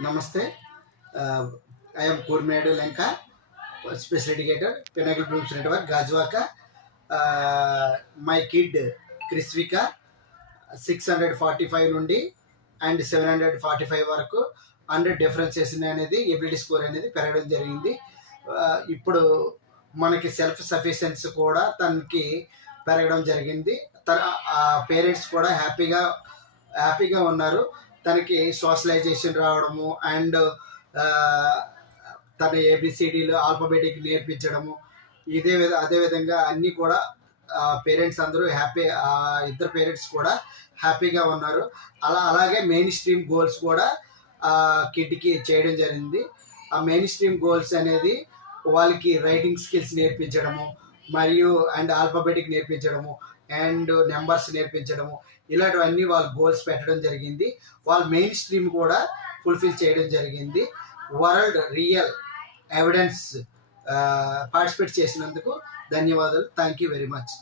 Namaste. I am Kurmedu Lanka, Special Educator, Pinnacle Blooms Network, Gajwaka. My kid, Krisvika, 645 నుండి and 745 వరకు 100 difference చేసింది అనేది ability score అనేది పెరగడం జరిగింది. ఇప్పుడు మనకి సెల్ఫ్ సఫిషియన్సీ కూడా తనకి పెరగడం జరిగింది. తన పేరెంట్స్ కూడా హ్యాపీగా ఉన్నారు. తనకి సోషలైజేషన్ రావడము అండ్ తన ఏబిసిడీలు ఆల్ఫాబెటిక్ నేర్పించడము అదేవిధంగా అన్నీ కూడా పేరెంట్స్ అందరూ ఇద్దరు పేరెంట్స్ కూడా హ్యాపీగా ఉన్నారు. అలాగే మెయిన్ స్ట్రీమ్ గోల్స్ కూడా కిడ్కి చేయడం జరిగింది. ఆ మెయిన్ స్ట్రీమ్ గోల్స్ అనేది వాళ్ళకి రైటింగ్ స్కిల్స్ నేర్పించడము మరియు అండ్ ఆల్ఫాబెటిక్ నేర్పించడము అండ్ నెంబర్స్ నేర్పించడము ఇలాంటివన్నీ వాళ్ళు గోల్స్ పెట్టడం జరిగింది. వాళ్ళ మెయిన్ స్ట్రీమ్ కూడా ఫుల్ఫిల్ చేయడం జరిగింది. వరల్డ్ రియల్ ఎవిడెన్స్ పార్టిసిపేట్ చేసినందుకు ధన్యవాదాలు. Thank you very much.